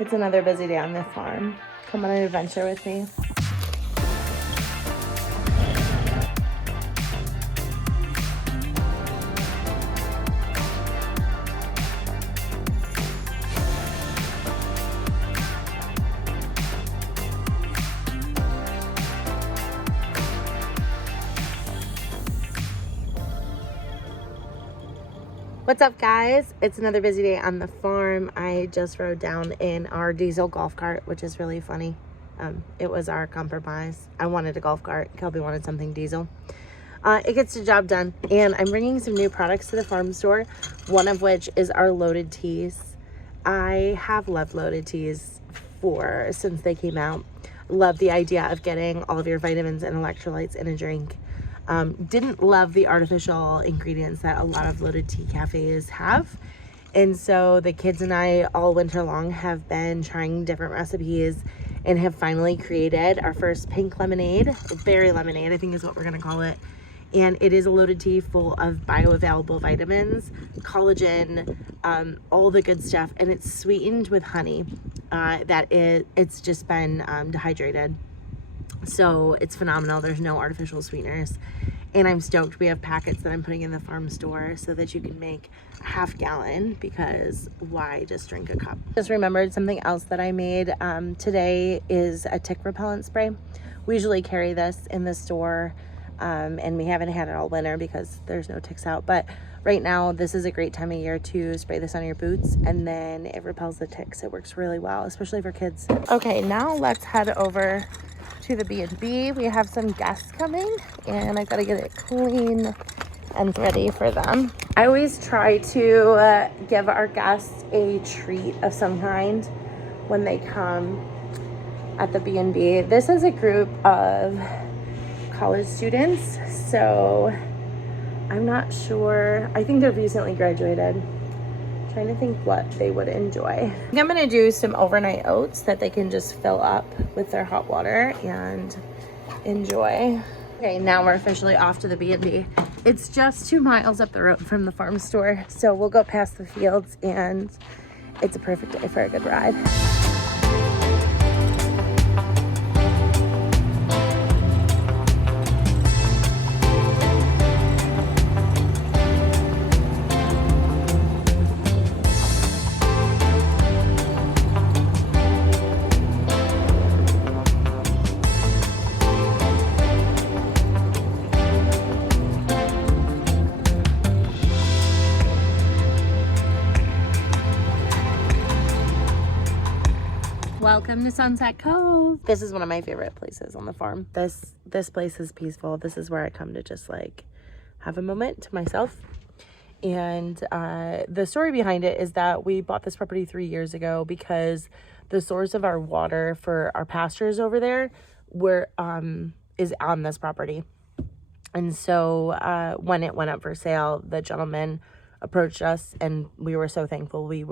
It's another busy day on the farm. Come on an adventure with me. What's up, guys? It's another busy day on the farm. I just rode down in our diesel golf cart, which is really funny. It was our compromise. I wanted a golf cart. Kelby wanted something diesel. It gets the job done, and I'm bringing some new products to the farm store, one of which is our loaded teas. I have loved loaded teas since they came out. Love the idea of getting all of your vitamins and electrolytes in a drink. Didn't love the artificial ingredients that a lot of loaded tea cafes have. And so the kids and I all winter long have been trying different recipes and have finally created our first pink lemonade, berry lemonade, I think is what we're gonna call it. And it is a loaded tea full of bioavailable vitamins, collagen, all the good stuff. And it's sweetened with honey. It's just been dehydrated. So it's phenomenal. There's no artificial sweeteners. And I'm stoked. We have packets that I'm putting in the farm store so that you can make a half gallon, because why just drink a cup? Just remembered something else that I made today is a tick repellent spray. We usually carry this in the store and we haven't had it all winter because there's no ticks out. But right now, this is a great time of year to spray this on your boots, and then it repels the ticks. It works really well, especially for kids. Okay, now let's head over to the B&B. We have some guests coming and I've got to get it clean and ready for them. I always try to give our guests a treat of some kind when they come at the B&B. This is a group of college students, so I'm not sure. I think they've recently graduated. Trying to think what they would enjoy. I think I'm gonna do some overnight oats that they can just fill up with their hot water and enjoy. Okay, now we're officially off to the B&B. It's just 2 miles up the road from the farm store, so we'll go past the fields, and it's a perfect day for a good ride. Welcome to Sunset Cove. This is one of my favorite places on the farm. This place is peaceful. This is where I come to just like have a moment to myself. And the story behind it is that we bought this property 3 years ago because the source of our water for our pastures over there is on this property. And so when it went up for sale, the gentleman approached us, and we were so thankful. It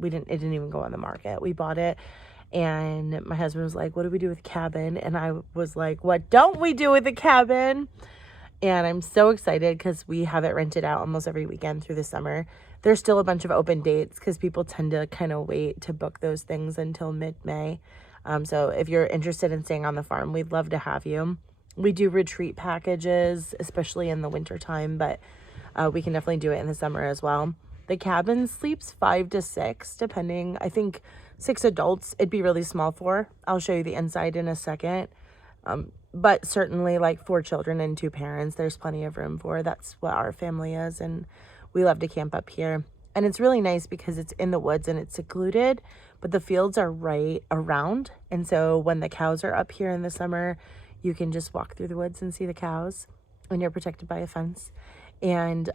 didn't even go on the market. We bought it. And my husband was like, what do we do with the cabin? And I was like, what don't we do with the cabin? And I'm so excited because we have it rented out almost every weekend through the summer. There's still a bunch of open dates because people tend to kind of wait to book those things until mid-May. So if you're interested in staying on the farm, we'd love to have you. We do retreat packages, especially in the wintertime, but we can definitely do it in the summer as well. The cabin sleeps 5 to 6, depending. I think 6 adults, it'd be really small for. I'll show you the inside in a second. But certainly like 4 children and 2 parents, there's plenty of room for. That's what our family is, and we love to camp up here. And it's really nice because it's in the woods and it's secluded, but the fields are right around. And so when the cows are up here in the summer, you can just walk through the woods and see the cows, and you're protected by a fence. And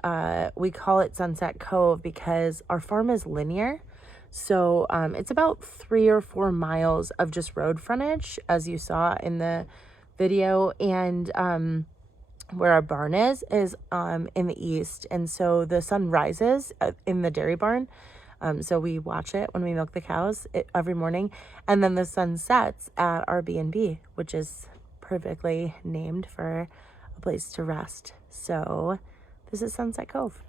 we call it Sunset Cove because our farm is linear. So it's about 3 or 4 miles of just road frontage, as you saw in the video. And where our barn is in the east. And so the sun rises in the dairy barn. So we watch it when we milk the cows every morning. And then the sun sets at our B&B, which is perfectly named for a place to rest. So this is Sunset Cove.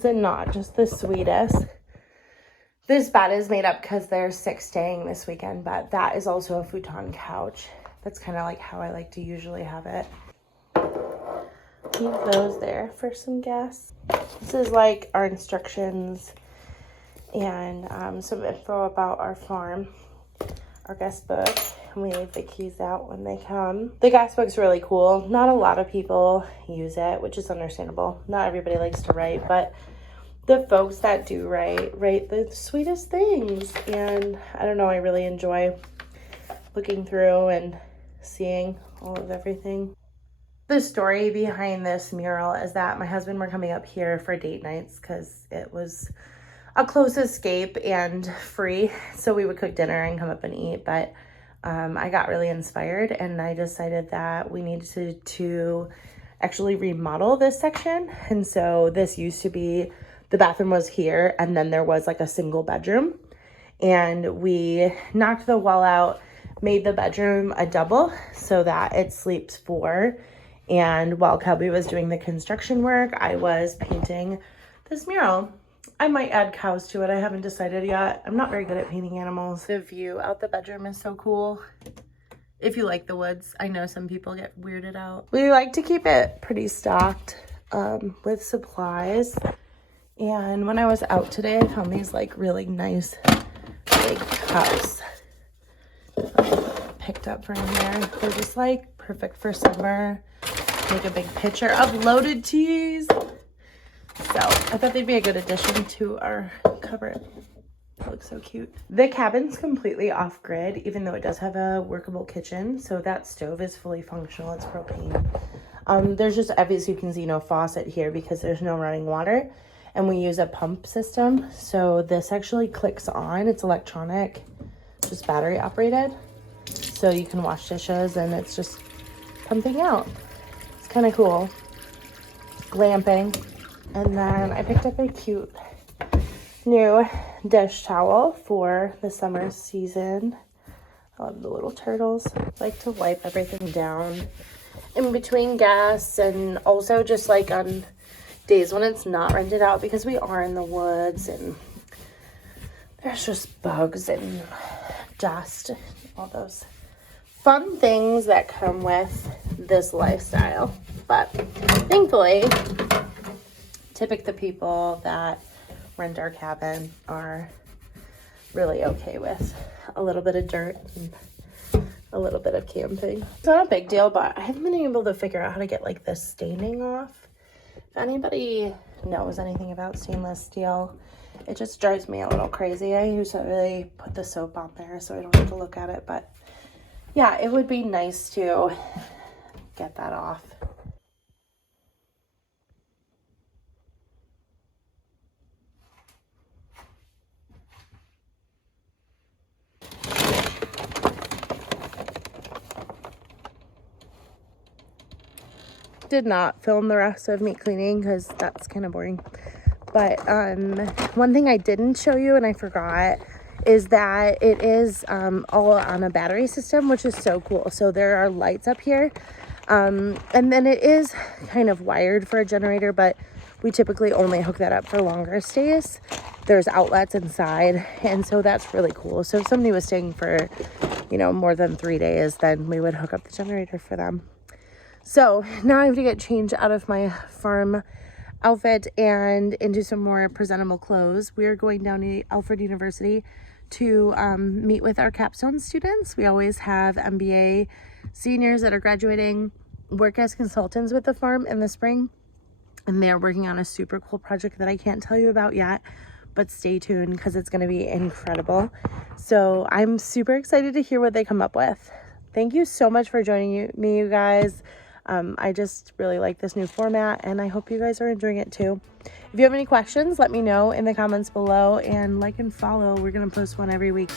Is it not just the sweetest? This bed is made up because there's 6 staying this weekend, but that is also a futon couch. That's kind of like how I like to usually have it. Leave those there for some gas. This is like our instructions and some info about our farm, our guest book. And we leave the keys out when they come. The guest book's really cool. Not a lot of people use it, which is understandable. Not everybody likes to write, but the folks that do write the sweetest things. And I don't know, I really enjoy looking through and seeing all of everything. The story behind this mural is that my husband were coming up here for date nights because it was a close escape and free, so we would cook dinner and come up and eat. But I got really inspired and I decided that we needed to actually remodel this section. And so this used to be, the bathroom was here and then there was like a single bedroom, and we knocked the wall out, made the bedroom a double so that it sleeps 4. And while Kelby was doing the construction work, I was painting this mural. I might add cows to it. I haven't decided yet. I'm not very good at painting animals. The view out the bedroom is so cool. If you like the woods, I know some people get weirded out. We like to keep it pretty stocked with supplies. And when I was out today, I found these like really nice big cups. Picked up from there. They're just like perfect for summer. Take a big picture of loaded teas. So I thought they'd be a good addition to our cupboard. It looks so cute. The cabin's completely off grid, even though it does have a workable kitchen. So that stove is fully functional. It's propane. There's just, as you can see, no faucet here because there's no running water. And we use a pump system. So this actually clicks on. It's electronic, just battery operated. So you can wash dishes and it's just pumping out. It's kind of cool. Glamping. And then I picked up a cute new dish towel for the summer season. I love the little turtles. I like to wipe everything down in between guests, and also just like on days when it's not rented out, because we are in the woods and there's just bugs and dust, all those fun things that come with this lifestyle. But thankfully, typically the people that rent our cabin are really okay with a little bit of dirt and a little bit of camping. It's not a big deal, but I haven't been able to figure out how to get like this staining off. If anybody knows anything about stainless steel, it just drives me a little crazy. I usually put the soap on there so I don't have to look at it, but yeah, it would be nice to get that off. Did not film the rest of me cleaning because that's kind of boring, but one thing I didn't show you and I forgot is that it is all on a battery system, which is so cool. So there are lights up here, and then it is kind of wired for a generator, but we typically only hook that up for longer stays. There's outlets inside, and so that's really cool. So if somebody was staying for, you know, more than 3 days, then we would hook up the generator for them. So now I have to get changed out of my farm outfit and into some more presentable clothes. We are going down to Alfred University to meet with our capstone students. We always have MBA seniors that are graduating work as consultants with the farm in the spring, and they're working on a super cool project that I can't tell you about yet, but stay tuned because it's going to be incredible. So I'm super excited to hear what they come up with. Thank you so much for joining me, you guys. I just really like this new format, and I hope you guys are enjoying it too. If you have any questions, let me know in the comments below, and like and follow. We're going to post one every week.